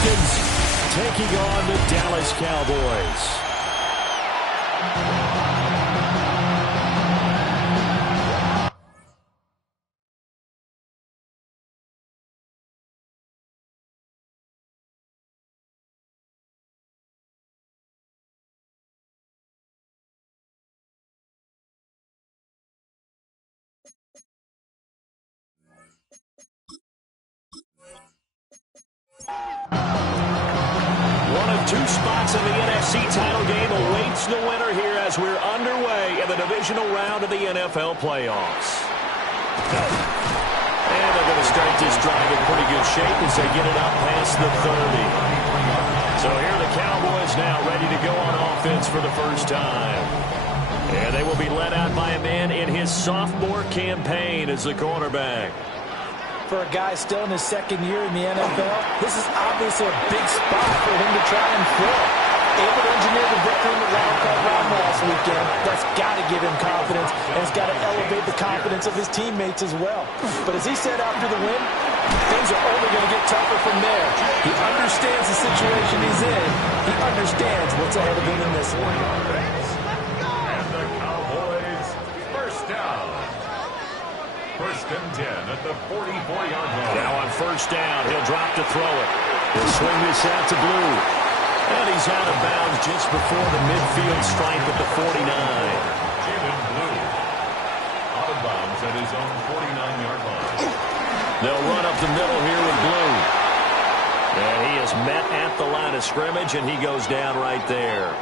Falcons taking on the Dallas Cowboys. One of two spots in the NFC title game awaits the winner here as we're underway in the divisional round of the NFL playoffs. And they're going to start this drive in pretty good shape as they get it up past the 30. So here are the Cowboys now ready to go on offense for the first time. And they will be led out by a man in his sophomore campaign as the quarterback. For a guy still in his second year in the NFL, this is obviously a big spot for him to try and fill. Able to engineer the victory in the wild card round last weekend. That's got to give him confidence, and it's got to elevate the confidence of his teammates as well. But as he said after the win, things are only going to get tougher from there. He understands the situation he's in. He understands what's ahead of him in this one. And the Cowboys, first down. First and 10 at the 44-yard line. Now on first down, he'll drop to throw it. He'll swing this out to Blue. And he's out of bounds just before the midfield stripe at the 49. Jalen Blue out of bounds at his own 49-yard line. They'll run up the middle here with Blue. And he is met at the line of scrimmage, and he goes down right there.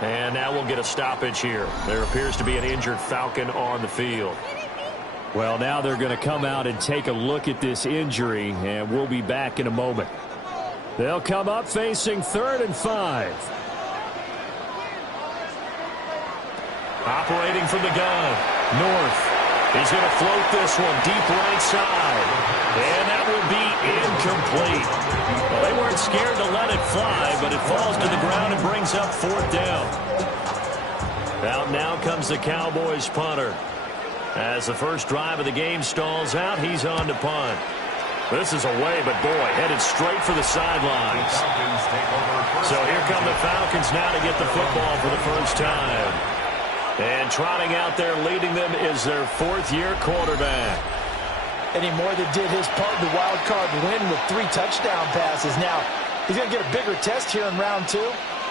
And now we'll get a stoppage here. There appears to be an injured Falcon on the field. Well, now they're going to come out and take a look at this injury, and we'll be back in a moment. They'll come up facing 3rd and 5. Operating from the gun. North. He's going to float this one deep right side. And that will be incomplete. Well, they weren't scared to let it fly, but it falls to the ground and brings up 4th down. Out now comes the Cowboys punter. As the first drive of the game stalls out, he's on to punt. This is away, but boy, headed straight for the sidelines. So here come the Falcons now to get the football for the first time. And trotting out there leading them is their 4th-year quarterback. And he more than did his part in the wild card win with 3 touchdown passes. Now, he's going to get a bigger test here in round 2.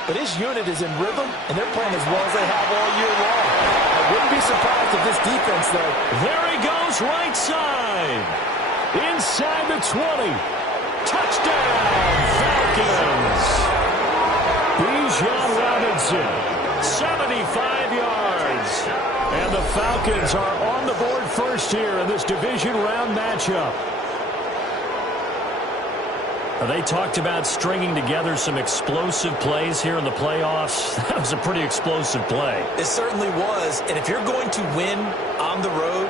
But his unit is in rhythm, and they're playing as well as they have all year long. I wouldn't be surprised if this defense, though. There he goes, right side. Inside the 20. Touchdown, Falcons. Bijan Robinson, 75 yards. And the Falcons are on the board first here in this division round matchup. They talked about stringing together some explosive plays here in the playoffs. That was a pretty explosive play. It certainly was. And if you're going to win on the road,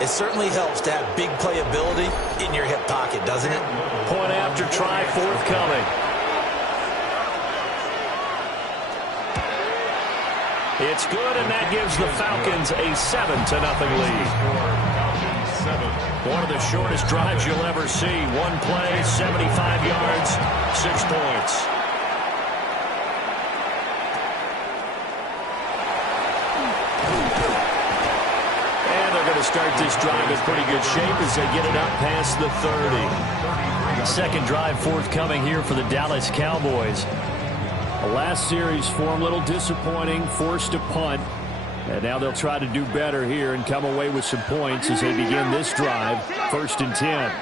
it certainly helps to have big playability in your hip pocket, doesn't it? Point after try forthcoming. It's good, and that gives the Falcons a 7-0 lead. One of the shortest drives you'll ever see. One play, 75 yards, 6 points. And they're going to start this drive in pretty good shape as they get it up past the 30. Second drive forthcoming here for the Dallas Cowboys. The last series for them a little disappointing, forced a punt. And now they'll try to do better here and come away with some points as they begin this drive. 1st and 10.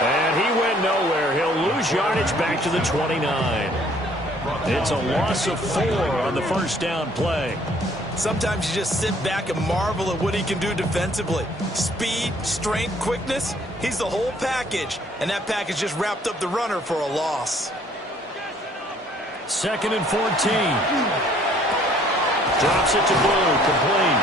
And he went nowhere. He'll lose yardage back to the 29. It's a loss of 4 on the first down play. Sometimes you just sit back and marvel at what he can do defensively. Speed, strength, quickness, he's the whole package. And that package just wrapped up the runner for a loss. 2nd and 14. Drops it to Blue, complete.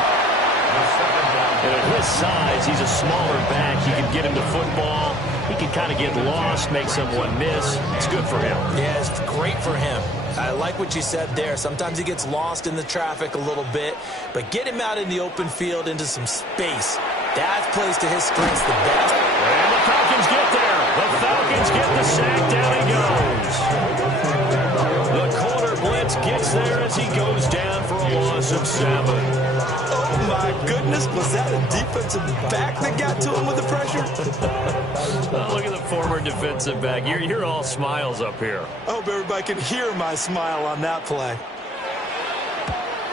And at his size, he's a smaller back. He can get him to football. He can kind of get lost, make someone miss. It's good for him. Yeah, it's great for him. I like what you said there. Sometimes he gets lost in the traffic a little bit, but get him out in the open field into some space. That plays to his strengths the best. And the Falcons get there. The Falcons get the sack. Down he goes. The corner blitz gets there as he goes down for a loss of 7. Oh, my goodness. Was that a defensive back that got to him with the pressure? Oh, look at the former defensive back. You're all smiles up here. I hope everybody can hear my smile on that play.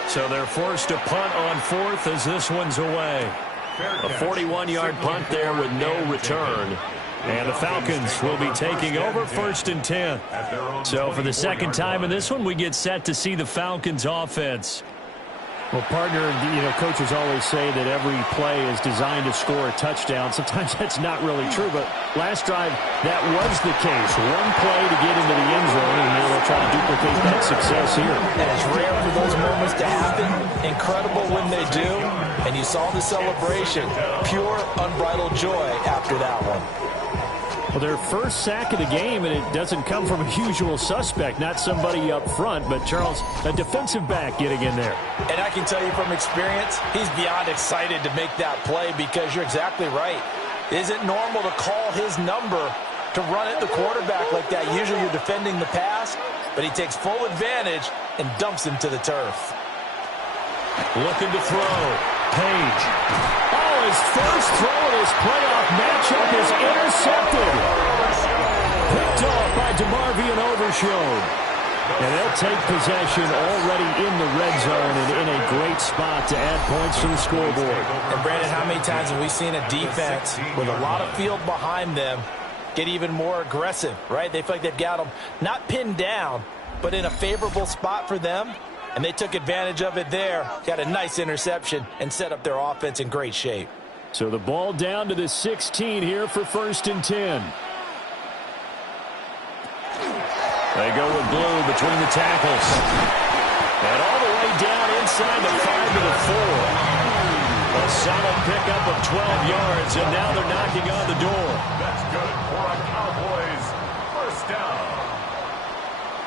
So they're forced to punt on 4th as this one's away. A 41-yard punt there with no return. And the Falcons will be taking over 1st and 10. So for the second time in this one, we get set to see the Falcons offense. Well, partner, coaches always say that every play is designed to score a touchdown. Sometimes that's not really true, but last drive, that was the case. One play to get into the end zone, and they'll try to duplicate that success here. And it's rare for those moments to happen. Incredible when they do. And you saw the celebration. Pure, unbridled joy after that one. Well, their first sack of the game, and it doesn't come from a usual suspect, not somebody up front, but Charles, a defensive back getting in there. And I can tell you from experience, he's beyond excited to make that play because you're exactly right. Is it normal to call his number to run at the quarterback like that? Usually you're defending the pass, but he takes full advantage and dumps him to the turf. Looking to throw. Page. Oh, his first throw in his playoff matchup is intercepted. Picked off by DeMarvion Overshown. And they'll take possession already in the red zone and in a great spot to add points to the scoreboard. And Brandon, how many times have we seen a defense with a lot of field behind them get even more aggressive, right? They feel like they've got them not pinned down, but in a favorable spot for them. And they took advantage of it there. Got a nice interception and set up their offense in great shape. So the ball down to the 16 here for 1st and 10. They go with blue between the tackles. And all the way down inside the 5 to the 4. A solid pickup of 12 yards, and now they're knocking on the door. That's good for a Cowboys first down.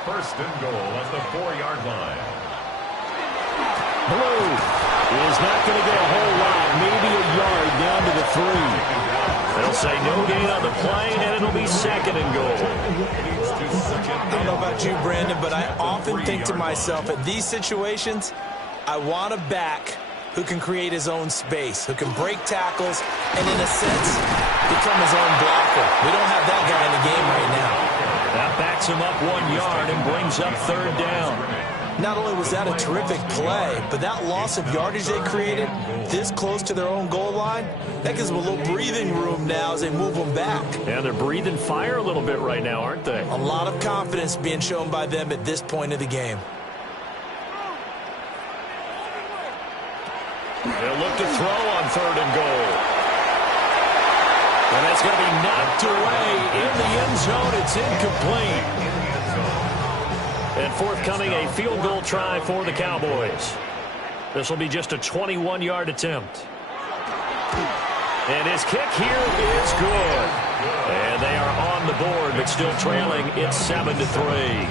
1st and goal at the 4-yard line. Blue is not going to get a whole lot, maybe a yard down to the 3. They'll say no gain on the play, and it'll be 2nd and goal. I don't know about you, Brandon, but I often think to myself, at these situations, I want a back who can create his own space, who can break tackles, and in a sense, become his own blocker. We don't have that guy in the game right now. That backs him up 1 yard and brings up 3rd down. Not only was that a terrific play, but that loss of yardage they created this close to their own goal line, that gives them a little breathing room now as they move them back. Yeah, they're breathing fire a little bit right now, aren't they? A lot of confidence being shown by them at this point of the game. They'll look to throw on 3rd and goal. And that's going to be knocked away in the end zone. It's incomplete. And forthcoming, a field goal try for the Cowboys. This will be just a 21-yard attempt. And his kick here is good. And they are on the board, but still trailing. It's 7-3.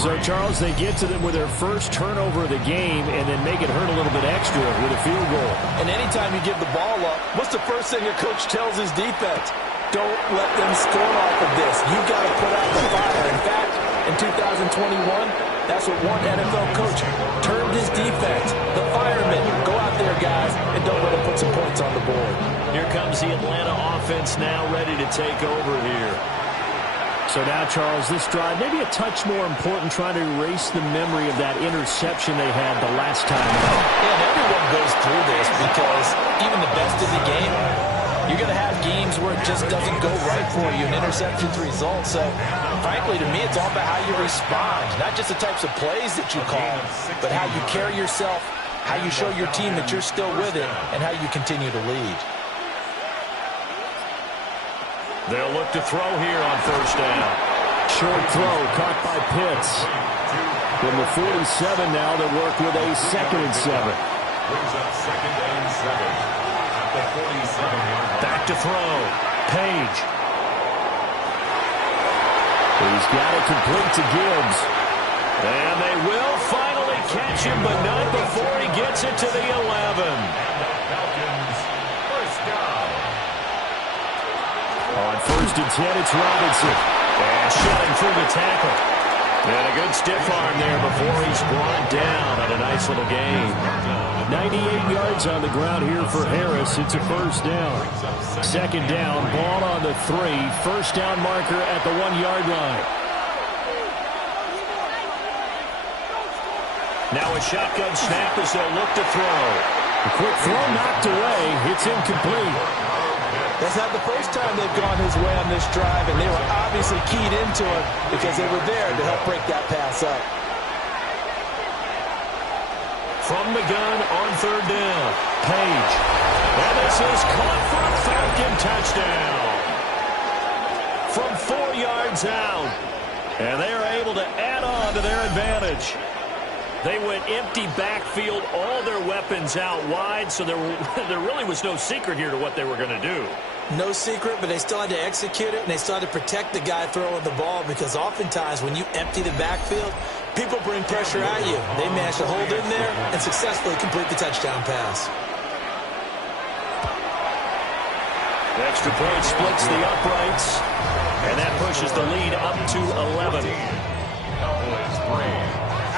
So, Charles, they get to them with their first turnover of the game and then make it hurt a little bit extra with a field goal. And anytime you give the ball up, what's the first thing a coach tells his defense? Don't let them score off of this. You've got to put out the fire. In fact, in 2021, that's what one NFL coach termed his defense. The firemen. Go out there, guys, and don't let them put some points on the board. Here comes the Atlanta offense now ready to take over here. So now, Charles, this drive maybe a touch more important, trying to erase the memory of that interception they had the last time out. Yeah, and everyone goes through this because even the best in the game, you're going to have games where it just doesn't go right for you, and interceptions result. So, frankly, to me, it's all about how you respond, not just the types of plays that you call, but how you carry yourself, how you show your team that you're still with it, and how you continue to lead. They'll look to throw here on 1st down. Short throw caught by Pitts. From the 47 now, they work with a 2nd and 7. Brings up 2nd and 7 at the 47-yard line. Back to throw. Page. He's got it complete to Gibbs. And they will finally catch him, but not before he gets it to the 11. Falcons On first and 10, it's Robinson. And shutting through the tackle. And a good stiff arm there before he's brought down on a nice little gain. 98 yards on the ground here for Harris. It's a first down. Second down, ball on the 3. First down marker at the 1-yard line. Now a shotgun snap as they'll look to throw. A quick throw knocked away. It's incomplete. That's not the first time they've gone his way on this drive, and they were obviously keyed into it because they were there to help break that pass up. From the gun on third down, Page. And this is caught for a Falcon touchdown. From 4 yards out. And they are able to add on to their advantage. They went empty backfield, all their weapons out wide, so there really was no secret here to what they were going to do. No secret, but they still had to execute it, and they still had to protect the guy throwing the ball because oftentimes when you empty the backfield, people bring pressure at you. They managed to hold in there and successfully complete the touchdown pass. The extra point splits the uprights, and that pushes the lead up to 11.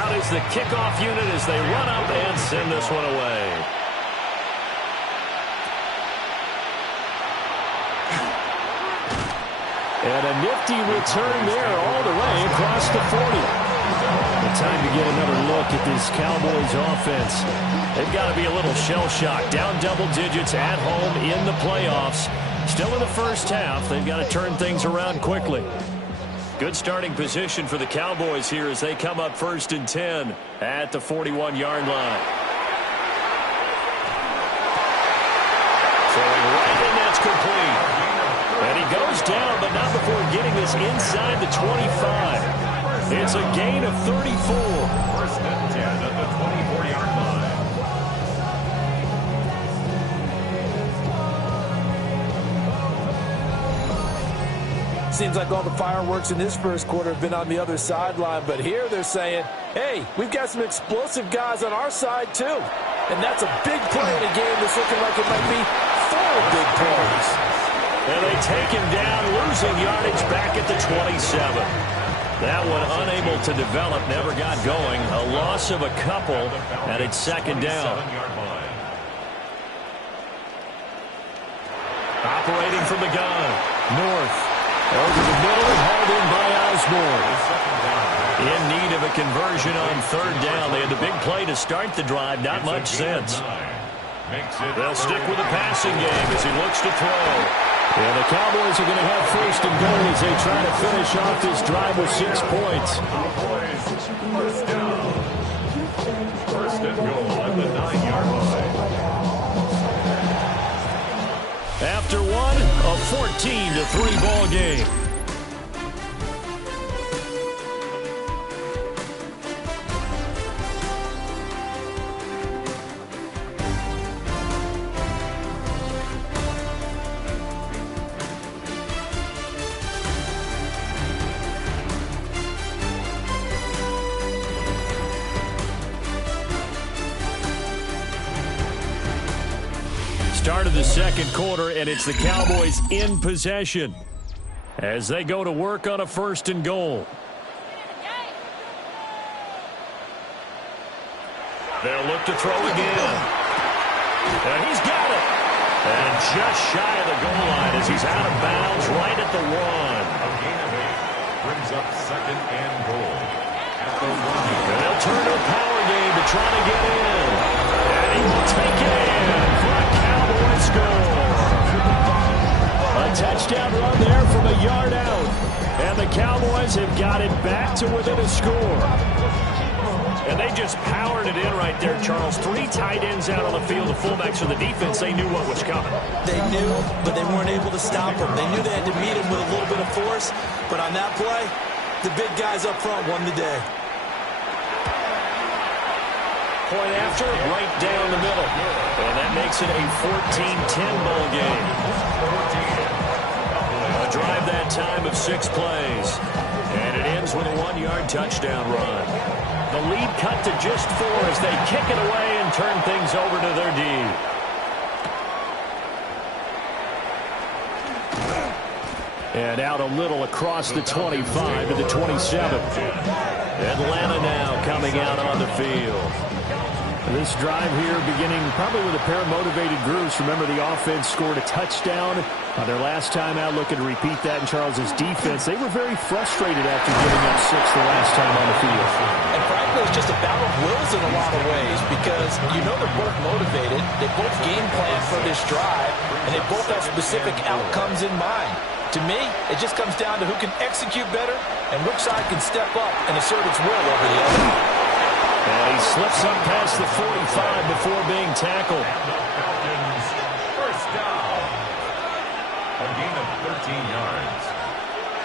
Out is the kickoff unit as they run up and send this one away. And a nifty return there all the way across the 40. The time to get another look at this Cowboys offense. They've got to be a little shell-shocked. Down double digits at home in the playoffs. Still in the first half. They've got to turn things around quickly. Good starting position for the Cowboys here as they come up first and 10 at the 41-yard line. Throwing right, and that's complete. And he goes down, but not before getting this inside the 25. It's a gain of 34. First and 10 at the 24-yard line. Seems like all the fireworks in this first quarter have been on the other sideline, but here they're saying, hey, we've got some explosive guys on our side too. And that's a big play in a game that's looking like it might be full of big plays. And they take him down, losing yardage back at the 27. That one unable to develop, never got going. A loss of a couple, and it's second down. Operating from the gun, North. Over the middle, hauled in by Osborne. In need of a conversion on third down. They had the big play to start the drive, not much sense. They'll stick with the passing game as he looks to throw. And the Cowboys are going to have first and goal as they try to finish off this drive with 6 points. First down. First and goal at the 9-yard line. After one, a 14-3 ball game. Start of the second quarter, and it's the Cowboys in possession as they go to work on a first and goal. They'll look to throw again. And he's got it. And just shy of the goal line as he's out of bounds right at the 1. A gain of 8 brings up second and goal at the 1. And they'll turn to a power game to try to get in. And he will take it in for a Cowboys score. A touchdown run there from a yard out. And the Cowboys have got it back to within a score. And they just powered it in right there, Charles. 3 tight ends out on the field. The fullbacks for the defense, they knew what was coming. They knew, but they weren't able to stop him. They knew they had to meet him with a little bit of force. But on that play, the big guys up front won the day. Point after, right down the middle. And that makes it a 14-10 ball game. A drive that time of 6 plays. And it ends with a 1-yard touchdown run. The lead cut to just 4 as they kick it away and turn things over to their D. And out a little across the 25 to the 27. Atlanta now coming out on the field. This drive here beginning probably with a pair of motivated groups. Remember, the offense scored a touchdown on their last time out, looking to repeat that in Charles's defense. They were very frustrated after giving up 6 the last time on the field. And frankly, it's just a battle of wills in a lot of ways because you know they're both motivated. They both game plan for this drive, and they both have specific outcomes in mind. To me, it just comes down to who can execute better and which side can step up and assert its will over the other. And he slips up past the 45 before being tackled. Falcons, first down. A gain of 13 yards.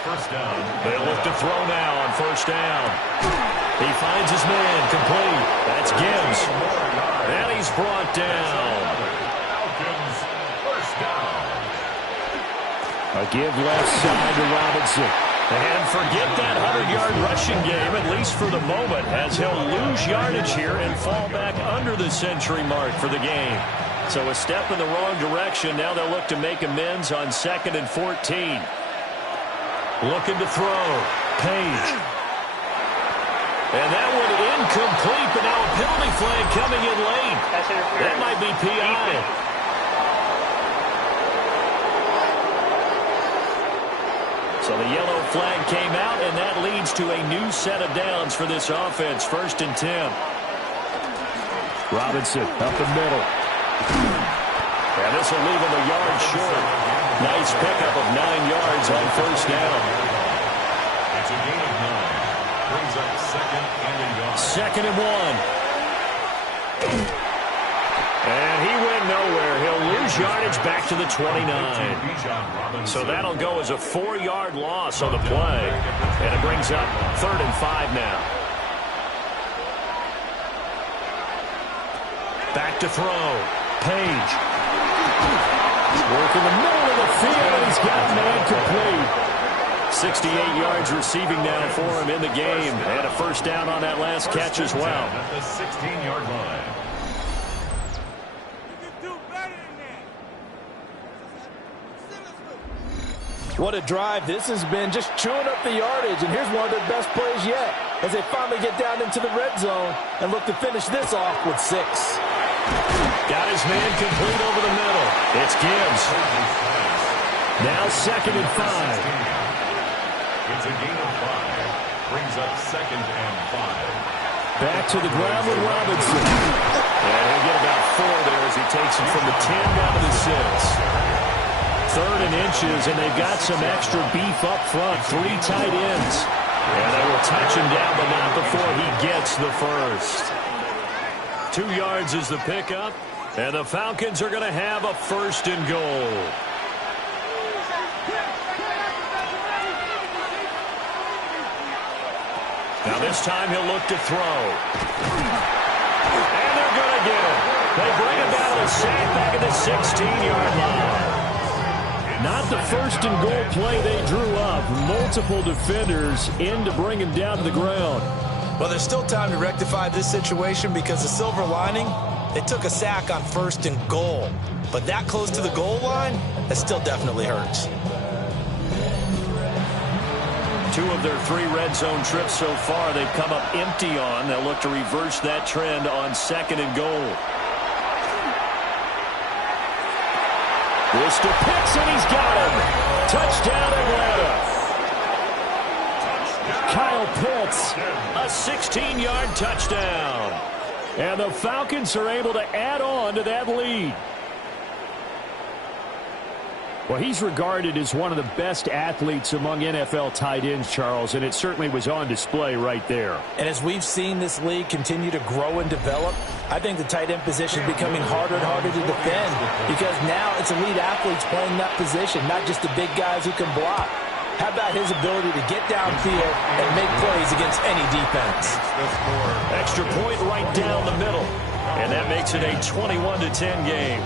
First down. They look to throw now on first down. He finds his man, complete. That's Gibbs. And he's brought down. Falcons, first down. A give left side to Robinson. And forget that 100-yard rushing game, at least for the moment, as he'll lose yardage here and fall back under the century mark for the game. So a step in the wrong direction. Now they'll look to make amends on 2nd and 14. Looking to throw. Page. And that one incomplete, but now a penalty flag coming in late. That might be PI. So the yellow flag came out, and that leads to a new set of downs for this offense. 1st and 10. Robinson up the middle. And this will leave him a yard short. Nice pickup of 9 yards on first down. It's a gain of 9. Brings up 2nd and a yard. 2nd and 1. And he went nowhere. He'll lose yardage back to the 29. So that'll go as a 4-yard loss on the play. And it brings up 3rd and 5 now. Back to throw. Page. Work in the middle of the field, and he's got a man complete. 68 yards receiving now for him in the game. And a first down on that last catch as well. At the 16-yard line. What a drive this has been, just chewing up the yardage, and here's one of their best plays yet as they finally get down into the red zone and look to finish this off with 6. Got his man complete over the middle. It's Gibbs. Now 2nd and 5. It's a gain of 5. Brings up 2nd and 5. Back to the ground with Robinson. And he'll get about 4 there as he takes it from the 10 down to the 6. 3rd and inches, and they've got some extra beef up front. 3 tight ends. And they will touch him down, but not before he gets the first. 2 yards is the pickup, and the Falcons are going to have a 1st and goal. Now this time he'll look to throw. And they're going to get him. They bring him down to the sack back at the 16-yard line. Not the 1st and goal play they drew up. Multiple defenders in to bring him down to the ground. Well, there's still time to rectify this situation because the silver lining, they took a sack on 1st and goal. But that close to the goal line, that still definitely hurts. 2 of their 3 red zone trips so far they've come up empty on. They'll look to reverse that trend on 2nd and goal. This to Pitts, and he's got him. Touchdown, Atlanta. Kyle Pitts. A 16-yard touchdown. And the Falcons are able to add on to that lead. Well, he's regarded as one of the best athletes among NFL tight ends, Charles, and it certainly was on display right there. And as we've seen this league continue to grow and develop, I think the tight end position is becoming harder and harder to defend because now it's elite athletes playing that position, not just the big guys who can block. How about his ability to get downfield and make plays against any defense? Extra point right down the middle, and that makes it a 21-10 game.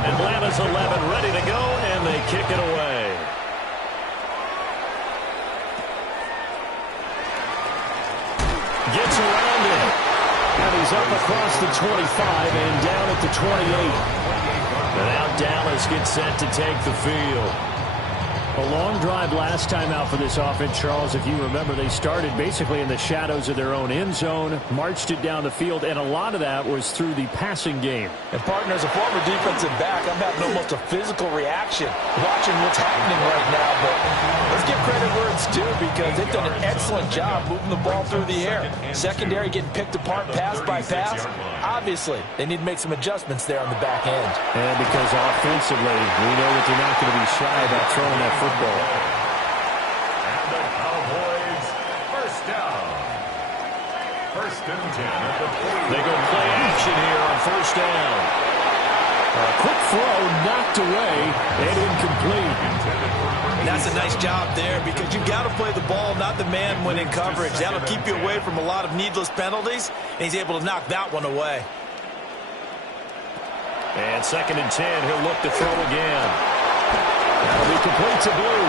Atlanta's 11 ready to go, and they kick it away. Gets around it. And he's up across the 25 and down at the 28. And now Dallas gets set to take the field. A long drive last time out for this offense, Charles. If you remember, they started basically in the shadows of their own end zone, marched it down the field, and a lot of that was through the passing game. And, partner, as a former defensive back, I'm having almost a physical reaction watching what's happening right now. But let's give credit where it's due because they've done an excellent job moving the ball through the air. Secondary getting picked apart pass by pass. Obviously, they need to make some adjustments there on the back end. And because offensively, we know that they're not going to be shy about throwing that football. And the Cowboys, first down. First and 10 at the 40. They go play action here on first down. A quick throw knocked away and incomplete. That's a nice job there because you've got to play the ball, not the man when in coverage. That'll keep you away from a lot of needless penalties, and he's able to knock that one away. And second and 10, he'll look to throw again. That'll be complete to Blue.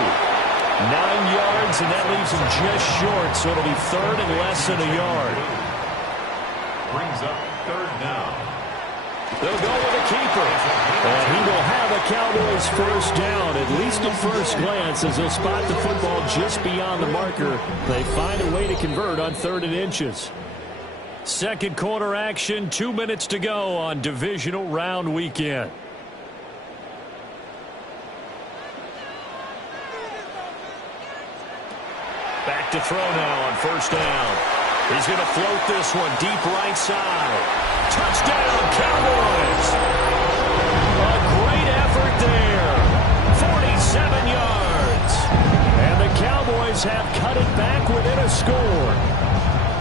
9 yards, and that leaves him just short, so it'll be third and less than a yard. Brings up third down. They'll go with a keeper. And he will have a Cowboys first down, at least at first glance, as they'll spot the football just beyond the marker. They find a way to convert on 3rd and inches. Second quarter action, 2 minutes to go on divisional round weekend. Back to throw now on first down. He's going to float this one deep right side. Touchdown, Cowboys! A great effort there. 47 yards. And the Cowboys have cut it back within a score.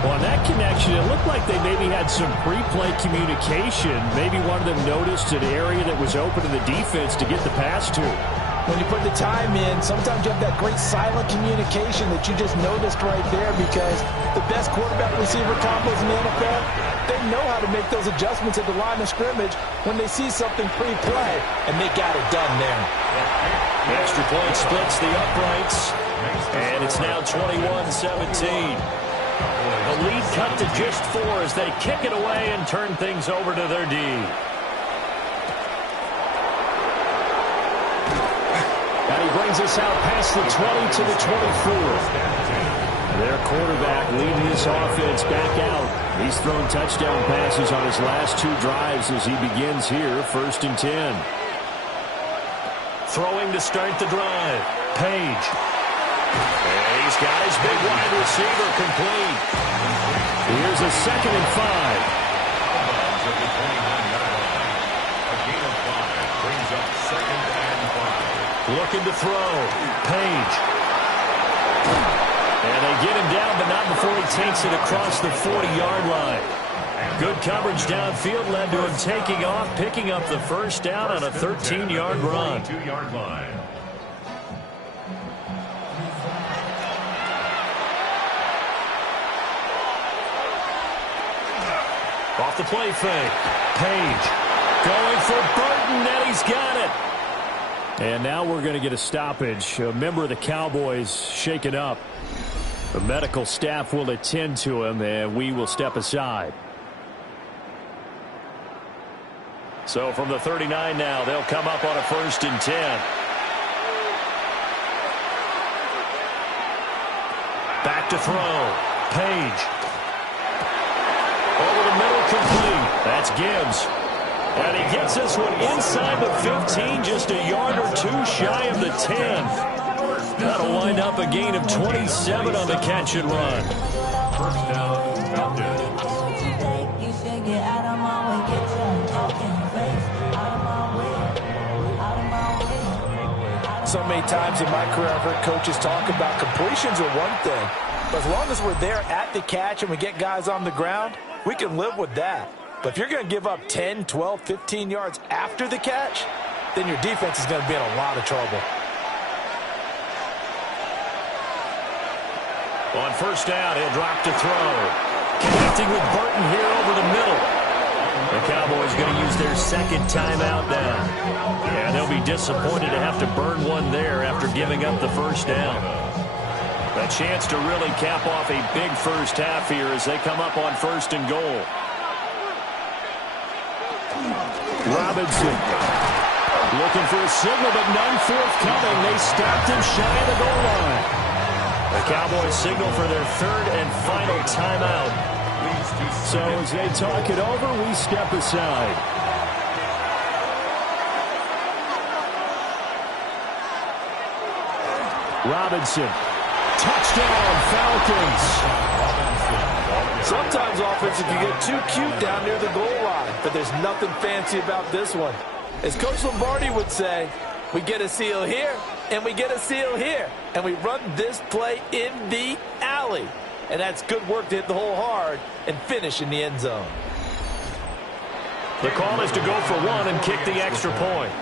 Well, on that connection, it looked like they maybe had some pre-play communication. Maybe one of them noticed an area that was open to the defense to get the pass to. When you put the time in, sometimes you have that great silent communication that you just noticed right there because the best quarterback-receiver combos in the NFL, they know how to make those adjustments at the line of scrimmage when they see something pre-play, and they got it done there. The extra point splits the uprights, and it's now 21-17. The lead cut to just 4 as they kick it away and turn things over to their D. And he brings us out past the 20 to the 24. Their quarterback leading this offense back out. He's thrown touchdown passes on his last 2 drives as he begins here, 1st and 10. Throwing to start the drive. Page. And he's got his big wide receiver complete. Here's a 2nd and 5. Looking to throw. Page. And they get him down, but not before he takes it across the 40-yard line. Good coverage downfield led to him taking off, picking up the first down on a 13-yard run. 2-yard line. Off the play fake. Page. Going for Burton, and he's got it. And now we're going to get a stoppage. A member of the Cowboys shaken up. The medical staff will attend to him, and we will step aside. So from the 39 now, they'll come up on a 1st and 10. Back to throw. Page. Over the middle, complete. That's Gibbs. And he gets this one inside the 15, just a yard or 2 shy of the 10. That'll wind up a gain of 27 on the catch and run. First down, Falcons. So many times in my career, I've heard coaches talk about completions are one thing. But as long as we're there at the catch and we get guys on the ground, we can live with that. But if you're going to give up 10, 12, 15 yards after the catch, then your defense is going to be in a lot of trouble. On first down, he'll drop to throw. Connecting with Burton here over the middle. The Cowboys going to use their 2nd timeout now. Yeah, they'll be disappointed to have to burn one there after giving up the first down. A chance to really cap off a big first half here as they come up on 1st and goal. Robinson Looking for a signal, but none forthcoming. They stopped him shy of the goal line. The Cowboys signal for their third and final timeout. So as they talk it over, we step aside. Robinson. Touchdown, Falcons. Sometimes offenses can get too cute down near the goal line, but there's nothing fancy about this one. As Coach Lombardi would say, we get a seal here, and we get a seal here, and we run this play in the alley. And that's good work to hit the hole hard and finish in the end zone. The call is to go for one and kick the extra point.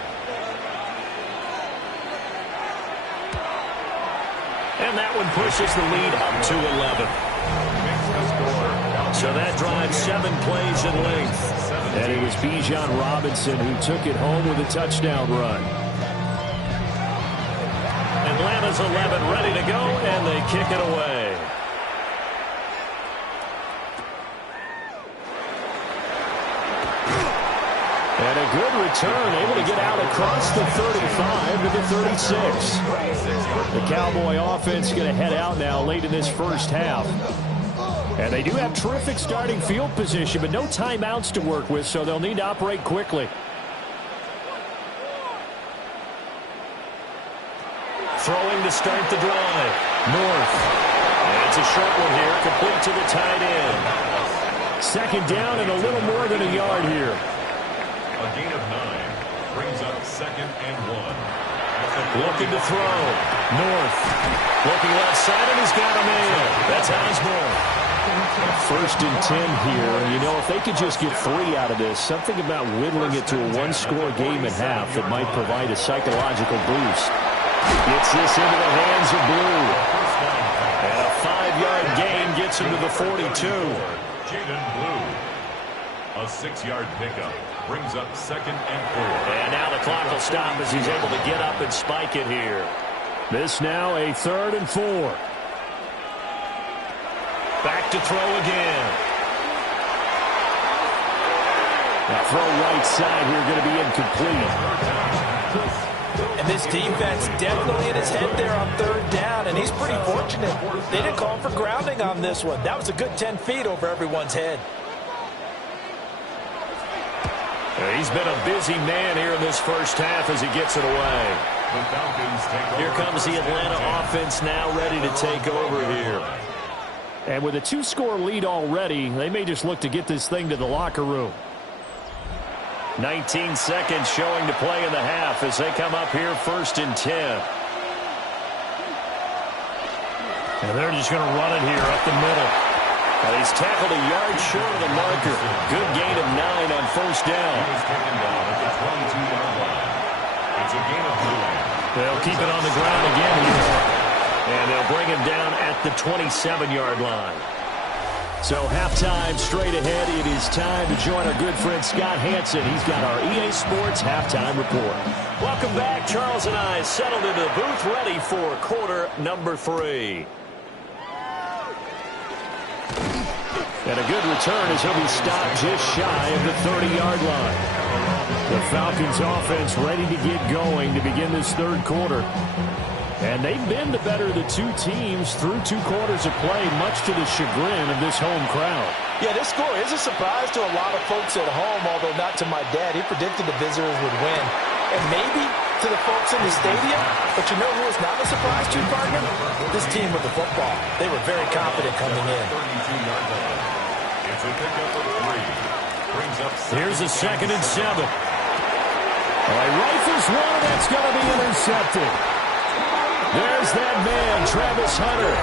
And that one pushes the lead up to 11. So that drives 7 plays in length. And it was Bijan Robinson who took it home with a touchdown run. Atlanta's 11 ready to go, and they kick it away. And a good return, able to get out across the 35 to the 36. The Cowboy offense going to head out now late in this first half. And they do have terrific starting field position, but no timeouts to work with, so they'll need to operate quickly. Throwing to start the drive. North. And it's a short one here, complete to the tight end. Second down and a little more than a yard here. A gain of 9 brings up 2nd and 1. Looking to throw. North. Looking left side, and he's got a man. That's Osborne. First and 10 here. And, you know, if they could just get 3 out of this, something about whittling it to a one-score game at half that might provide a psychological boost. Gets this into the hands of Blue. And a 5-yard gain gets him to the 42. Jaden Blue. A 6-yard pickup brings up 2nd and 4. And now the clock will stop as he's able to get up and spike it here. This now a 3rd and 4. Back to throw again. That throw right side here going to be incomplete. And this defense definitely in his head there on 3rd down, and he's pretty fortunate. They didn't call him for grounding on this one. That was a good 10 feet over everyone's head. He's been a busy man here in this first half as he gets it away. The Falcons take over. Here comes the Atlanta offense now ready to take over here. And with a 2-score lead already, they may just look to get this thing to the locker room. 19 seconds showing to play in the half as they come up here 1st and 10. And they're just going to run it here up the middle. Well, he's tackled a yard short of the marker. Good gain of 9 on 1st down. He was taken down at the 22-yard line. It's a gain of 9. They'll keep it on the ground again here. And they'll bring him down at the 27-yard line. So halftime straight ahead. It is time to join our good friend Scott Hansen. He's got our EA Sports halftime report. Welcome back. Charles and I settled into the booth ready for quarter number 3. And a good return as he'll be stopped just shy of the 30-yard line. The Falcons offense ready to get going to begin this 3rd quarter. And they've been the better of the 2 teams through 2 quarters of play, much to the chagrin of this home crowd. Yeah, this score is a surprise to a lot of folks at home, although not to my dad. He predicted the visitors would win. And maybe to the folks in the stadium, but you know who was not a surprise to, partner? This team with the football. They were very confident coming in. 32-yard line. It's a pickup of 3. Brings up 7. Here's a 2nd and 7. Rifles one, that's going to be intercepted. There's that man, Travis Hunter.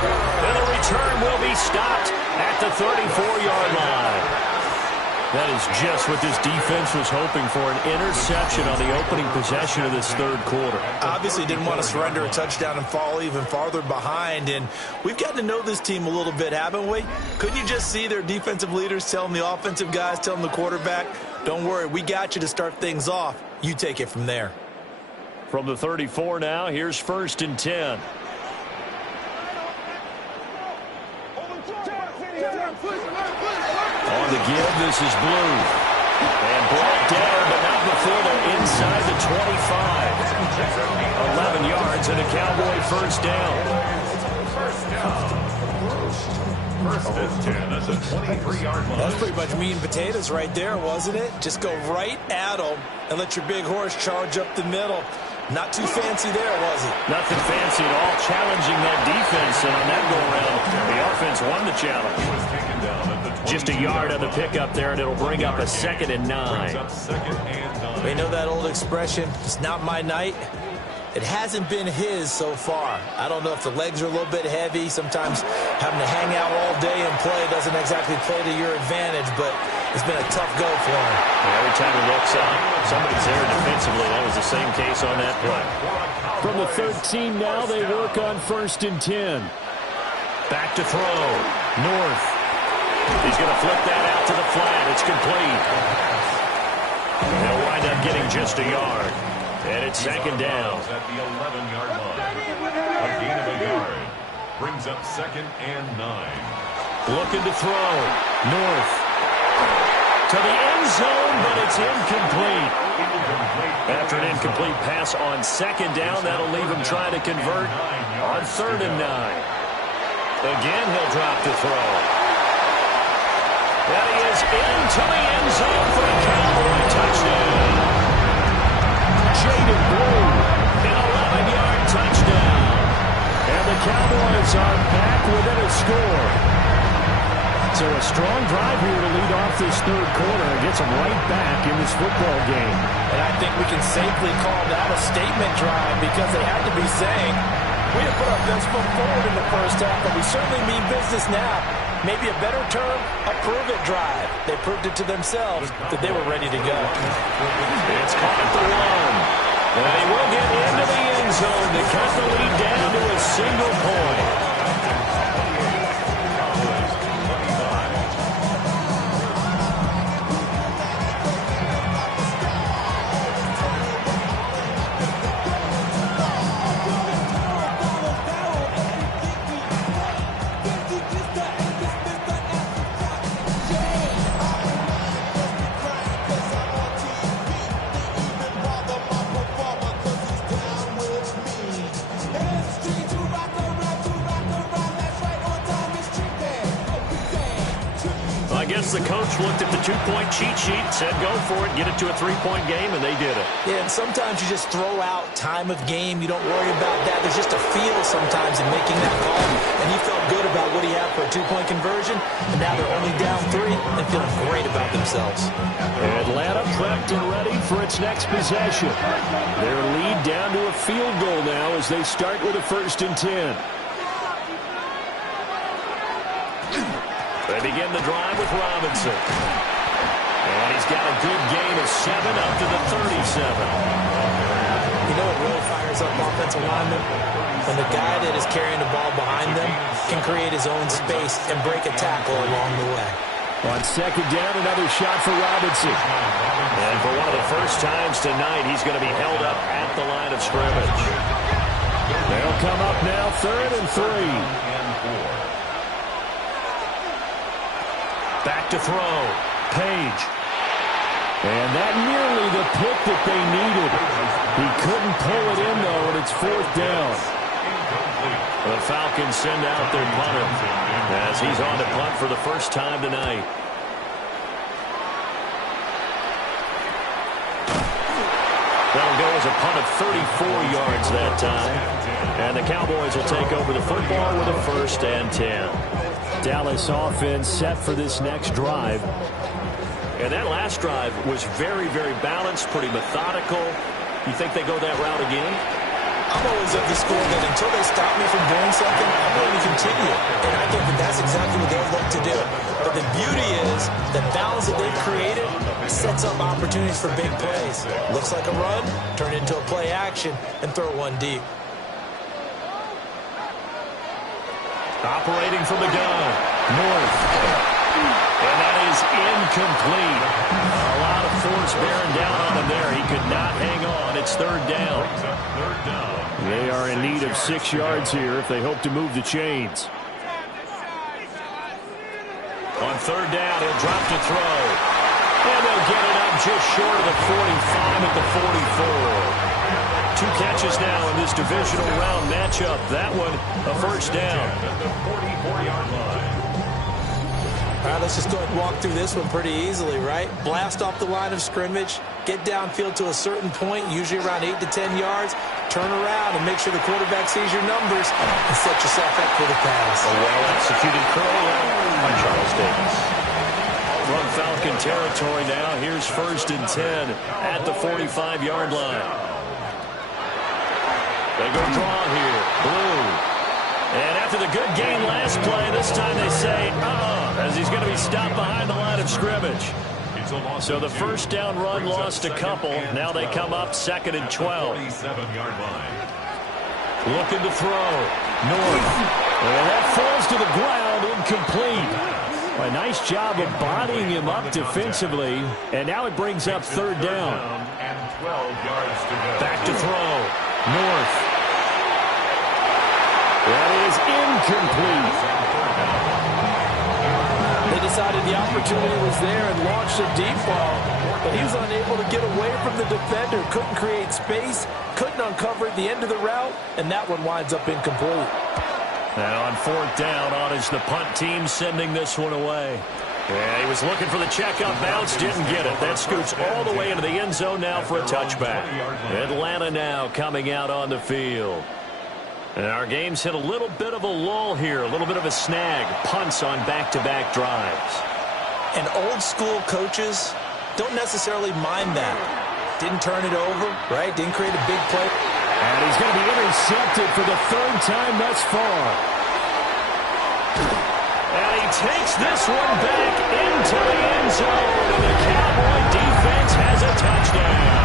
And the return will be stopped at the 34-yard line. That is just what this defense was hoping for, an interception on the opening possession of this 3rd quarter. Obviously didn't want to surrender a touchdown and fall even farther behind. And we've gotten to know this team a little bit, haven't we? Couldn't you just see their defensive leaders telling the offensive guys, telling the quarterback, don't worry, we got you to start things off. You take it from there. From the 34 now, here's 1st and 10. On the give, this is Blue. And brought down, but not before they're inside the 25. yards and a Cowboy first down. First down. First and 10 at the 23-yard line. That's pretty much meat and potatoes right there, wasn't it? Just go right at them and let your big horse charge up the middle. Not too fancy there, was it? Nothing fancy at all, challenging that defense. And on that go-around, the offense won the challenge. He was taken down at the Just a yard on the pickup there, and it'll bring up a 2nd and 9. Brings up 2nd and 9. We know that old expression, it's not my night. It hasn't been his so far. I don't know if the legs are a little bit heavy. Sometimes having to hang out all day and play doesn't exactly play to your advantage, but it's been a tough go for him. Every time he looks up, somebody's there defensively. That was the same case on that play. From the 13 now, they work on 1st and 10. Back to throw. North. He's going to flip that out to the flat. It's complete. They'll wind up getting just a yard. And it's 2nd down. At the 11-yard line. A gain of a yard. Brings up 2nd and 9. Looking to throw. North. To the end zone, but it's incomplete. After an incomplete pass on 2nd down, that'll leave him trying to convert on 3rd and 9. Again, he'll drop to throw. That he is into the end zone for a Cowboy touchdown. Jaden Blue, an 11-yard touchdown. And the Cowboys are back within a score. So a strong drive here to lead off this 3rd quarter and gets them right back in this football game. And I think we can safely call that a statement drive because they had to be saying, we didn't put our best foot forward in the first half, but we certainly mean business now. Maybe a better term, a prove-it drive. They proved it to themselves that they were ready to go. It's caught at the 1. And he will get into the end zone to cut the lead down to a single point. I guess the coach looked at the 2-point cheat sheet, said go for it, get it to a 3-point game, and they did it. Yeah, and sometimes you just throw out time of game. You don't worry about that. There's just a feel sometimes in making that call, and he felt good about what he had for a 2-point conversion, and now they're only down 3 and feeling great about themselves. Atlanta prepped and ready for its next possession. Their lead down to a field goal now as they start with a 1st and 10. They begin the drive with Robinson. And he's got a good gain of 7 up to the 37. You know what really fires up offensive linemen? When the guy that is carrying the ball behind them can create his own space and break a tackle along the way. On 2nd down, another shot for Robinson. And for one of the first times tonight, he's going to be held up at the line of scrimmage. They'll come up now 3rd and 3. Back to throw. Page. And that nearly the pick that they needed. He couldn't pull it in, though, and it's 4th down. The Falcons send out their punter as he's on to punt for the first time tonight. That'll go as a punt of 34 yards that time. And the Cowboys will take over the football with a 1st and 10. Dallas offense set for this next drive. And that last drive was very, very balanced, pretty methodical. You think they go that route again? I'm always of the school that until they stop me from doing something, I'm going to continue. And I think that that's exactly what they'll look to do. But the beauty is the balance that they've created sets up opportunities for big plays. Looks like a run, turn it into a play action, and throw one deep. Operating from the gun. North. And that is incomplete. A lot of force bearing down on him there. He could not hang on. It's 3rd down. They are in need of 6 yards here if they hope to move the chains. On 3rd down, he'll drop to throw. And they'll get it up just short of the 45 at the 44. 2 catches now in this divisional round matchup. That one, a first down. At the 44-yard line. All right, let's just go ahead and walk through this one pretty easily, right? Blast off the line of scrimmage, get downfield to a certain point, usually around 8 to 10 yards, turn around and make sure the quarterback sees your numbers and set yourself up for the pass. A well-executed curl by Charles Davis. From Falcon territory now, here's 1st and 10 at the 45-yard line. They go draw here, blue. And after the good game last play, this time they say, as he's going to be stopped behind the line of scrimmage. So the first down run lost a couple. Now they come up 2nd and 12. 47-yard line. Looking to throw. North. And that falls to the ground, incomplete. A nice job of bodying him up defensively. And now it brings up 3rd down. And 12 yards to go. Back to throw. North. That is incomplete. They decided the opportunity was there and launched a deep ball, but he was unable to get away from the defender, couldn't create space, couldn't uncover at the end of the route, and that one winds up incomplete. And on 4th down, is the punt team sending this one away. Yeah, he was looking for the checkup bounce, didn't get it. That scoots all the way into the end zone now for a touchback. Atlanta now coming out on the field. And our game's hit a little bit of a lull here, a little bit of a snag. Punts on back-to-back drives. And old-school coaches don't necessarily mind that. Didn't turn it over, right? Didn't create a big play. And he's going to be intercepted for the 3rd time thus far. And he takes this one back into the end zone. And the Cowboy defense has a touchdown.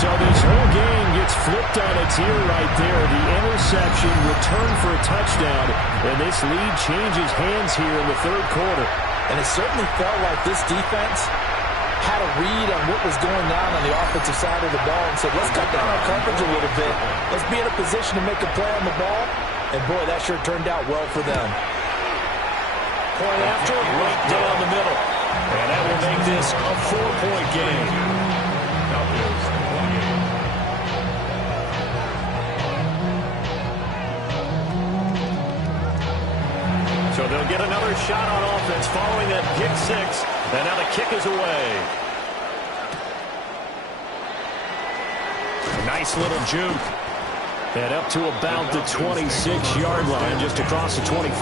So this whole game gets flipped on its ear right there. The interception, return for a touchdown, and this lead changes hands here in the 3rd quarter. And it certainly felt like this defense had a read on what was going on the offensive side of the ball and said, let's cut down our coverage a little bit. Let's be in a position to make a play on the ball. And, boy, that sure turned out well for them. Point after, right down the middle. And that will make this a 4-point game. So they'll get another shot on offense following that pick 6. And now the kick is away. Nice little juke. And up to about the 26-yard line, just across the 25.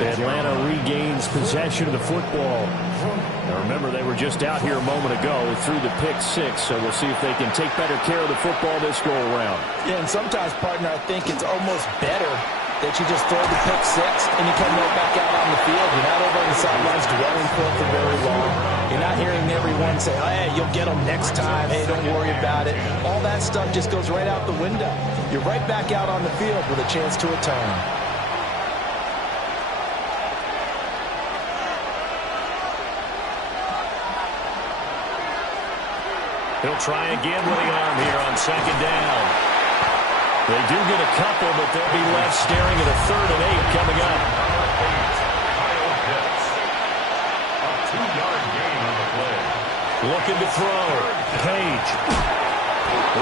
Atlanta regains possession of the football. Now remember, they were just out here a moment ago through the pick 6, so we'll see if they can take better care of the football this go-around. Yeah, and sometimes, partner, I think it's almost better that you just throw the pick 6 and you come right back out on the field. You're not over on the sidelines dwelling for it for very long. You're not hearing everyone say, oh, hey, you'll get them next time. Hey, don't worry about it. All that stuff just goes right out the window. You're right back out on the field with a chance to atone. He'll try again with the arm here on 2nd down. They do get a couple, but they'll be left staring at a 3rd and 8 coming up. A 2-yard gain on the play. Looking to throw. Page.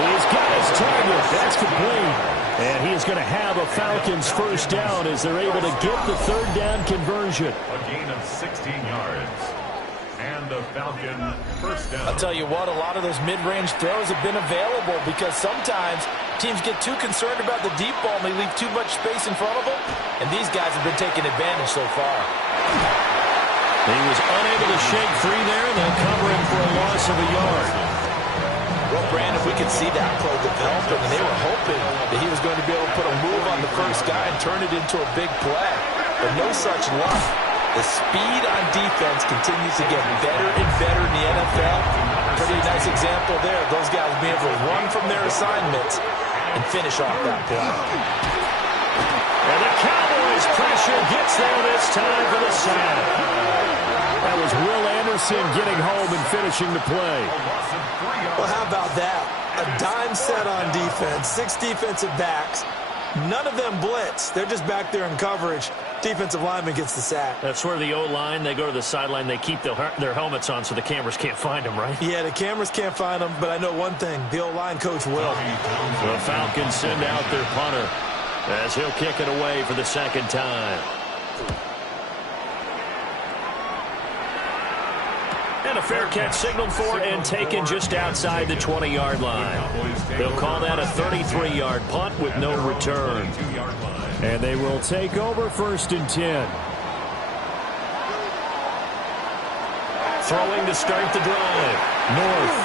He's got his target. That's complete. And he is going to have a Falcons first down as they're able to get the 3rd down conversion. A gain of 16 yards. And the Falcon first down. I'll tell you what, a lot of those mid-range throws have been available because sometimes teams get too concerned about the deep ball and they leave too much space in front of them, and these guys have been taking advantage so far. He was unable to shake free there, and they'll cover him for a loss of a yard. Well, Brandon, we could see that play developing, and they were hoping that he was going to be able to put a move on the first guy and turn it into a big play, but no such luck. The speed on defense continues to get better and better in the NFL. Pretty nice example there. Those guys being able to run from their assignments and finish off that play. And the Cowboys pressure gets there this time for the sack. That was Will Anderson getting home and finishing the play. Well, how about that? A dime set on defense, 6 defensive backs. None of them blitz. They're just back there in coverage. Defensive lineman gets the sack. That's where the O-line, they go to the sideline, they keep their helmets on so the cameras can't find them, right? Yeah, the cameras can't find them, but I know one thing. The O-line coach will. The Falcons send out their punter as he'll kick it away for the second time. And a fair catch signaled for and taken just outside the 20-yard line. They'll call that a 33-yard punt with no return. And they will take over 1st and 10. Throwing to start the drive. North.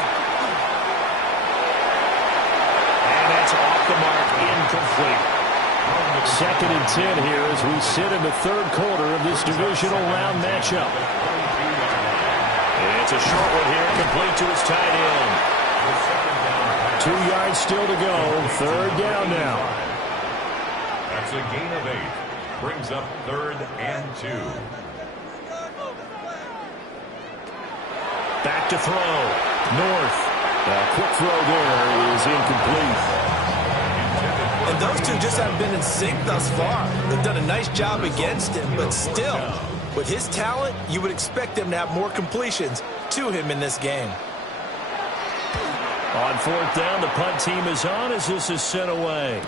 And that's off the mark, incomplete. 2nd and 10 here as we sit in the 3rd quarter of this divisional round matchup. It's a short one here, complete to his tight end. 2 yards still to go. 3rd down now. That's a gain of 8. Brings up 3rd and 2. Back to throw. North. A quick throw there is incomplete. And those two just haven't been in sync thus far. They've done a nice job against him, but still, with his talent, you would expect them to have more completions to him in this game. On 4th down, the punt team is on as this is sent away.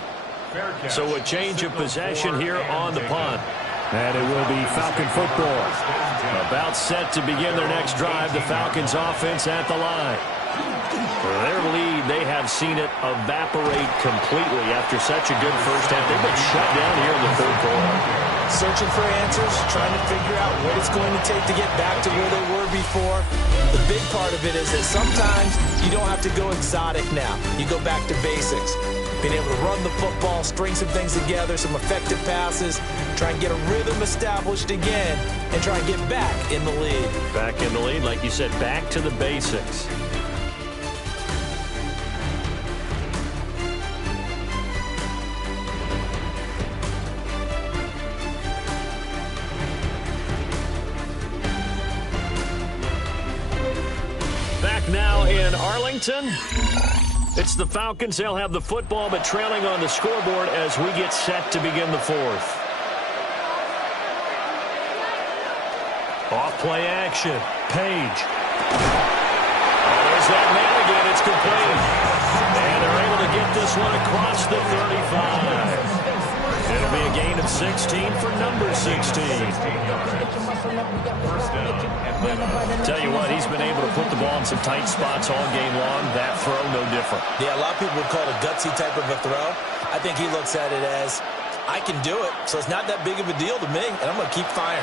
So a change of possession here on the punt. And it will be Falcon football. About set to begin their next drive, the Falcons offense at the line. For their lead, they have seen it evaporate completely after such a good first half. They've been shut down here in the 3rd quarter. Searching for answers, trying to figure out what it's going to take to get back to where they were before. The big part of it is that sometimes you don't have to go exotic now. You go back to basics. Being able to run the football, string some things together, some effective passes, try and get a rhythm established again, and try and get back in the lead. Back in the lead, like you said, back to the basics. Back now in Arlington. It's the Falcons. They'll have the football, but trailing on the scoreboard as we get set to begin the 4th. Off play action. Page. Oh, there's that man again. It's complete. And they're able to get this one across the 35. It'll be a gain of 16 for number 16. Tell you what, he's been able to put the ball in some tight spots all game long. That throw, no different. Yeah, a lot of people would call it a gutsy type of a throw. I think he looks at it as, I can do it, so it's not that big of a deal to me, and I'm going to keep firing.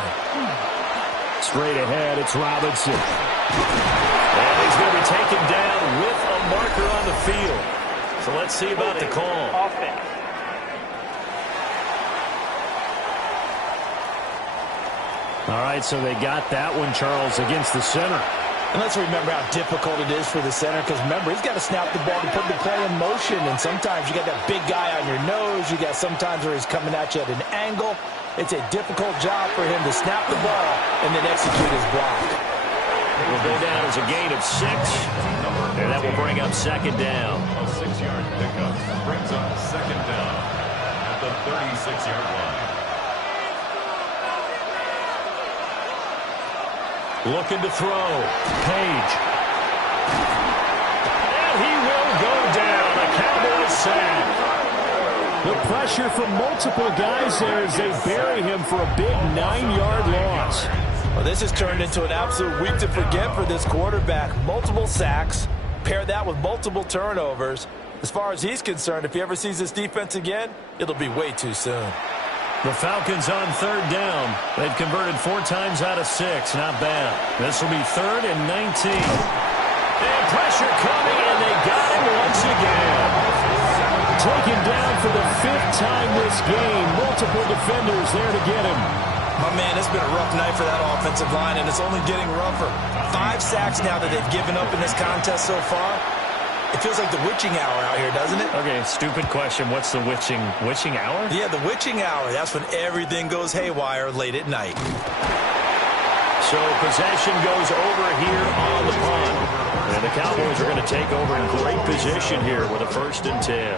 Straight ahead, it's Robinson. And he's going to be taken down with a marker on the field. So let's see about the call. Offense. All right, so they got that one, Charles, against the center. And let's remember how difficult it is for the center, because remember, he's got to snap the ball to put the play in motion, and sometimes you got that big guy on your nose. You got sometimes where he's coming at you at an angle. It's a difficult job for him to snap the ball and then execute his block. It will go down as a gain of 6, and that will bring up 2nd down. A 6-yard pickup brings up 2nd down at the 36-yard line. Looking to throw. Page. And he will go down. A Cowboys sack. The pressure from multiple guys there as they bury him for a big 9-yard loss. Well, this has turned into an absolute week to forget for this quarterback. Multiple sacks. Pair that with multiple turnovers. As far as he's concerned, if he ever sees this defense again, it'll be way too soon. The Falcons on 3rd down. They've converted 4 times out of 6. Not bad. This will be 3rd and 19. And pressure coming, and they got him once again. Taken down for the 5th time this game. Multiple defenders there to get him. My man, it's been a rough night for that offensive line, and it's only getting rougher. 5 sacks now that they've given up in this contest so far. It feels like the witching hour out here, doesn't it? Okay, stupid question. What's the witching hour? Yeah, the witching hour. That's when everything goes haywire late at night. So possession goes over here on the punt. And the Cowboys are going to take over in great position here with a 1st and 10.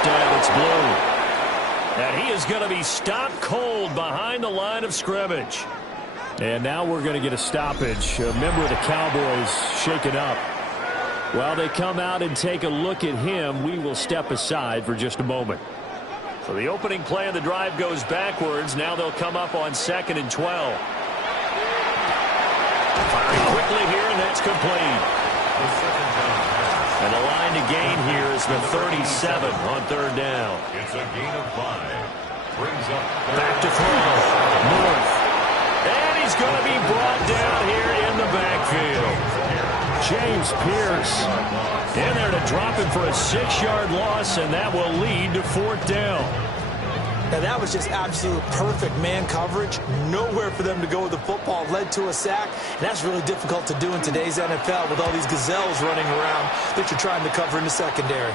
first down. It's blue. And he is going to be stopped cold behind the line of scrimmage. And now we're going to get a stoppage. A member of the Cowboys shaken up. While they come out and take a look at him, we will step aside for just a moment. So the opening play of the drive goes backwards. Now they'll come up on 2nd and 12. Firing quickly here, and that's complete. And the line to gain here is the 37 on 3rd down. It's a gain of 5. Brings up back to throw. North. And he's going to be brought down here in the backfield. James Pierce in there to drop him for a 6-yard loss, and that will lead to 4th down. Now, that was just absolute perfect man coverage. Nowhere for them to go with the football. Led to a sack. And that's really difficult to do in today's NFL with all these gazelles running around that you're trying to cover in the secondary.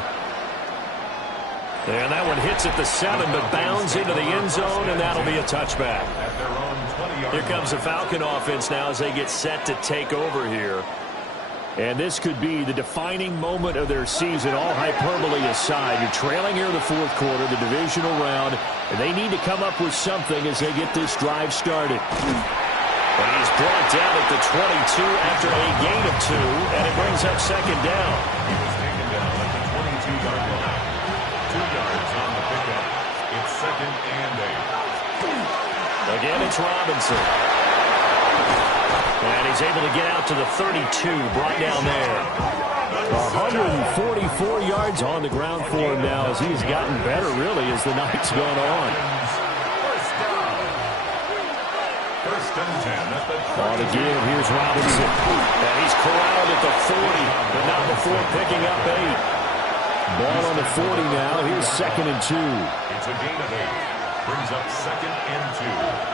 And that one hits at the 7, but bounds into the end zone, and that'll be a touchback. Here comes the Falcon offense now as they get set to take over here. And this could be the defining moment of their season, all hyperbole aside. You're trailing here in the 4th quarter, the divisional round, and they need to come up with something as they get this drive started. But he's brought down at the 22 after a gain of 2, and it brings up 2nd down. He was taken down at the 22-yard line. 2 yards on the pickup. It's 2nd and 8. Again, it's Robinson. And he's able to get out to the 32, brought down there. 144 yards on the ground for him now as he's gotten better, really, as the night's gone on. First and 10 at the 30. On the give, here's Robinson. And he's corralled at the 40, but not before picking up 8. Ball on the 40 now. Here's 2nd and 2. It's a gain of 8. Brings up 2nd and 2.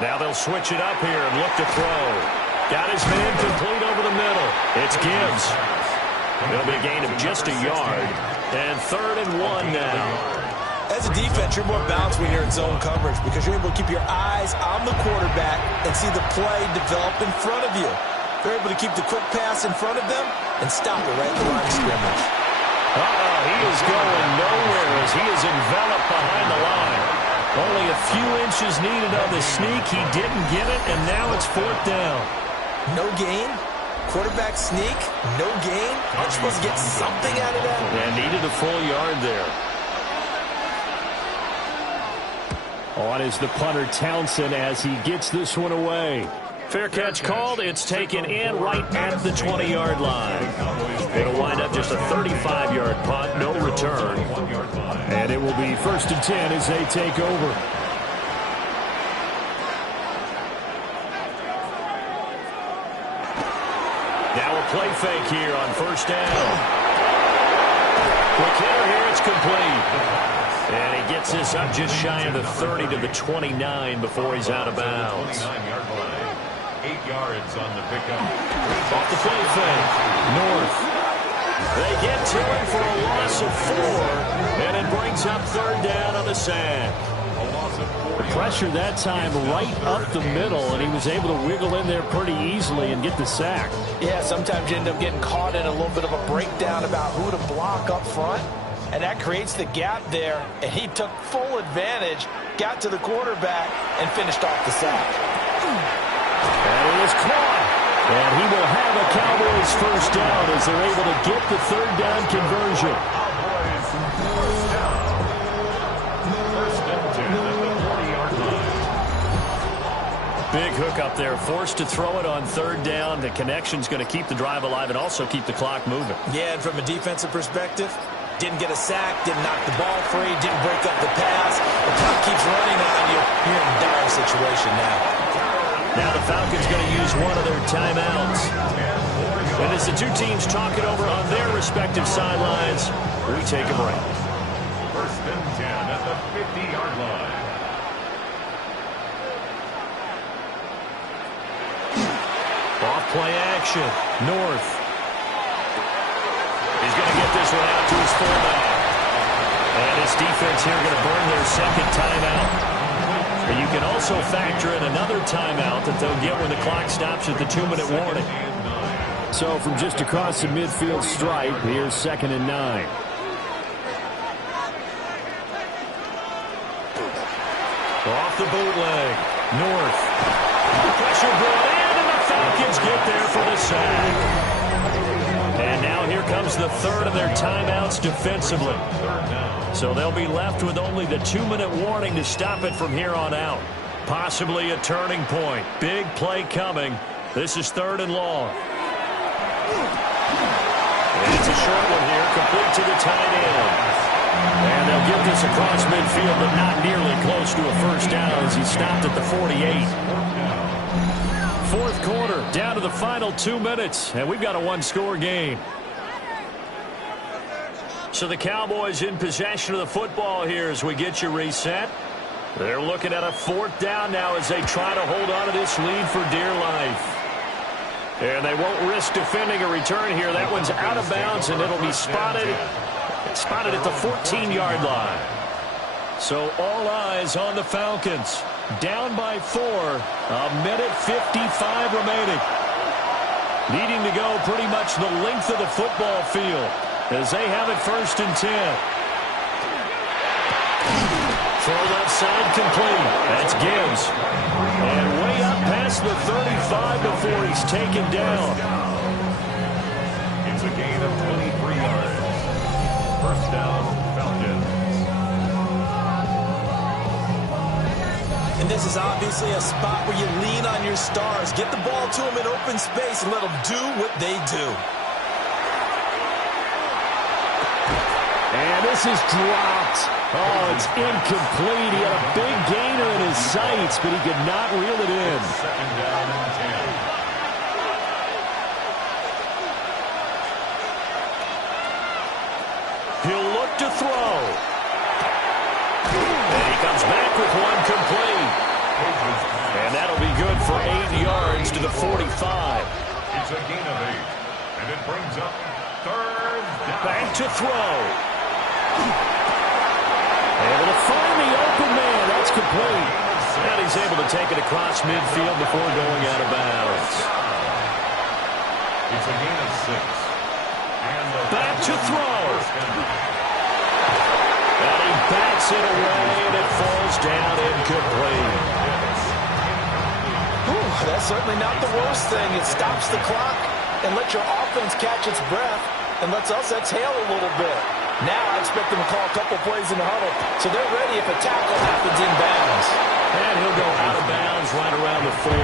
Now they'll switch it up here and look to throw. Got his man complete over the middle. It's Gibbs. It'll be a gain of just a yard. And 3rd and 1 now. As a defense, you're more balanced when you're in zone coverage because you're able to keep your eyes on the quarterback and see the play develop in front of you. They're able to keep the quick pass in front of them and stop it right at the line of scrimmage. He is going nowhere as he is enveloped behind the line. Only a few inches needed on the sneak. He didn't get it, and now it's 4th down. No gain. Quarterback sneak. No gain. Aren't you supposed to get something out of that? And needed a full yard there. On is the punter Townsend as he gets this one away. Fair catch called. It's taken in right at the 20-yard line. It'll wind up just a 35-yard punt, no return. And it will be 1st and 10 as they take over. Now a play fake here on 1st down. Quick hitter here, it's complete. And he gets this up just shy of the 30 to the 29 before he's out of bounds. 8 yards on the pickup. Off the play fake. North. They get to him for a loss of 4. And it brings up 3rd down on the sack. A loss of 4. Pressure that time right up the middle, and he was able to wiggle in there pretty easily and get the sack. Yeah, sometimes you end up getting caught in a little bit of a breakdown about who to block up front. And that creates the gap there. And he took full advantage, got to the quarterback, and finished off the sack. And it is caught. And he will have a Cowboys 1st down as they're able to get the 3rd down conversion. First and 10 at the 40-yard line. Big hook up there, forced to throw it on 3rd down. The connection's going to keep the drive alive and also keep the clock moving. Yeah, and from a defensive perspective, didn't get a sack, didn't knock the ball free, didn't break up the pass. The clock keeps running on you. You're in a dire situation now. Now the Falcons going to use one of their timeouts. And as the two teams talk it over on their respective sidelines, we take a break. First and 10 at the 50-yard line. Off play action. North. He's going to get this one out to his fullback. And his defense here going to burn their 2nd timeout. But you can also factor in another timeout that they'll get when the clock stops at the 2-minute warning. So from just across the midfield stripe, here's 2nd and 9. Off the bootleg. North. Pressure brought in, and the Falcons get there for the sack. And now here comes the third of their timeouts defensively. So they'll be left with only the 2-minute warning to stop it from here on out. Possibly a turning point. Big play coming. This is 3rd and long. And it's a short one here, complete to the tight end. And they'll get this across midfield, but not nearly close to a first down as he stopped at the 48. 4th quarter, down to the final 2 minutes, and we've got a 1-score game. So the Cowboys in possession of the football here as we get you reset. They're looking at a 4th down now as they try to hold on to this lead for dear life. And they won't risk defending a return here. That one's out of bounds, and it'll be spotted at the 14-yard line. So all eyes on the Falcons. Down by 4. A minute 55 remaining. Needing to go pretty much the length of the football field as they have it 1st and 10. Throw left side complete. That's Gibbs. And way up past the 35 before he's taken down. It's a gain of 23 yards. 1st down, Falcons. And this is obviously a spot where you lean on your stars. Get the ball to them in open space and let them do what they do. And this is dropped. Oh, it's incomplete. He had a big gainer in his sights, but he could not reel it in. 2nd down and 10. He'll look to throw. And he comes back with one complete. And that'll be good for 8 yards to the 45. It's a gain of 8. And it brings up 3rd down. Back to throw. Able to find the open man. That's complete. And he's able to take it across midfield before going out of bounds. It's a gain of 6. And Back to throw. And he backs it away, and it falls down incomplete. That's certainly not the worst thing. It stops the clock and lets your offense catch its breath and lets us exhale a little bit. Now I expect them to call a couple plays in the huddle so they're ready if a tackle happens in bounds. And he'll go out of bounds right around the 40.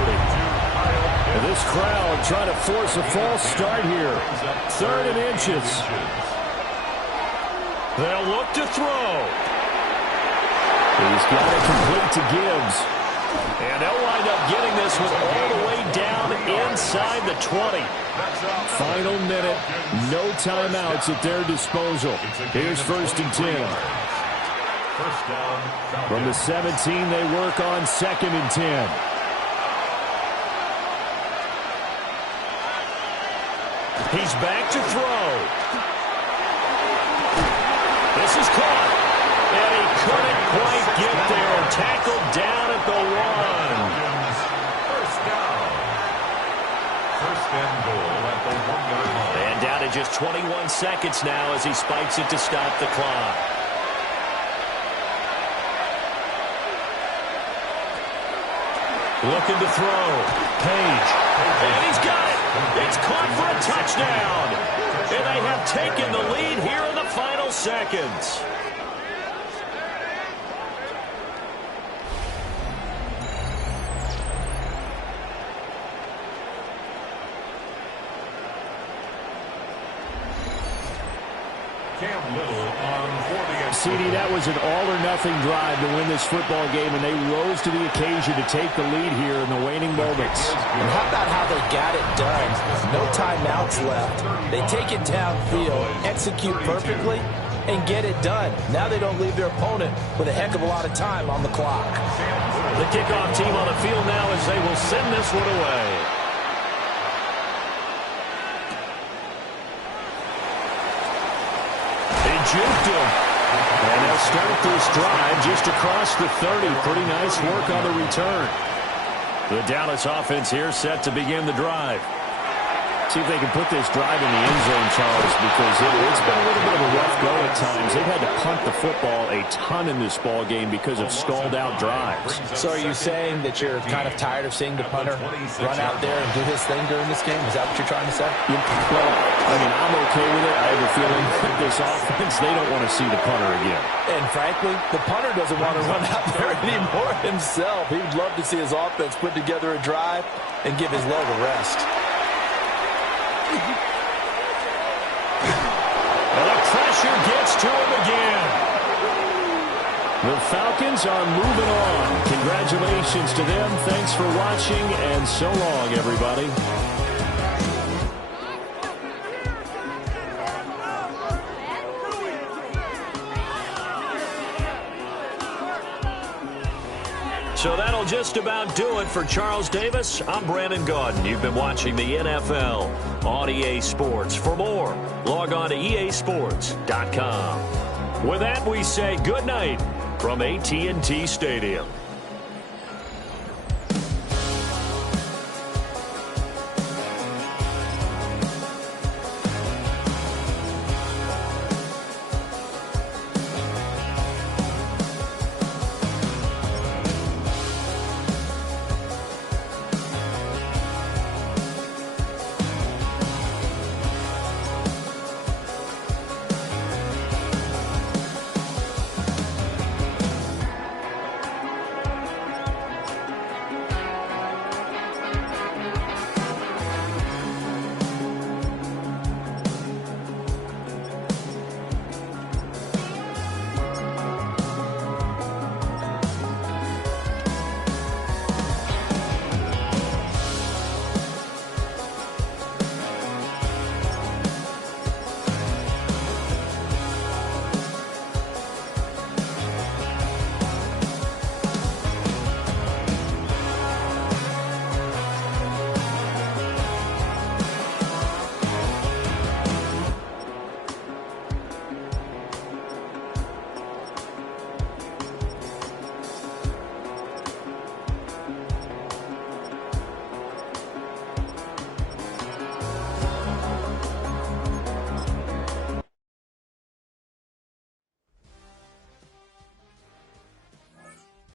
And this crowd trying to force a false start here. 3rd and inches. They'll look to throw. He's got it complete to Gibbs. And they'll wind up getting this one all the way down inside the 20. Final minute. No timeouts at their disposal. Here's 1st and 10. 1st down. From the 17, they work on 2nd and 10. He's back to throw. This is caught. And he couldn't quite get there. Tackled down at the 1. 1st down. 1st and goal at the 1-yard line. And down to just 21 seconds now as he spikes it to stop the clock. Looking to throw. Page. And he's got it. It's caught for a touchdown. And they have taken the lead here in the final seconds. CD, that was an all-or-nothing drive to win this football game, and they rose to the occasion to take the lead here in the waning moments. And how about how they got it done? No timeouts left. They take it downfield, execute perfectly, and get it done. Now they don't leave their opponent with a heck of a lot of time on the clock. The kickoff team on the field now as they will send this one away. They juked him. And they'll start this drive just across the 30. Pretty nice work on the return. The Dallas offense here set to begin the drive. See if they can put this drive in the end zone, Charles, because it's been a little bit of a rough go at times. They've had to punt the football a ton in this ball game because of stalled-out drives. So are you saying that you're kind of tired of seeing the punter run out there and do his thing during this game? Is that what you're trying to say? Well, I mean, I'm okay with it. I have a feeling that this offense, they don't want to see the punter again. And frankly, the punter doesn't want to run out there anymore himself. He would love to see his offense put together a drive and give his leg a rest. And the pressure gets to him again. The Falcons are moving on. Congratulations to them. Thanks for watching, and so long, everybody. So that'll just about do it for Charles Davis. I'm Brandon Gaudin. You've been watching the NFL on EA Sports. For more, log on to easports.com. With that, we say good night from AT&T Stadium.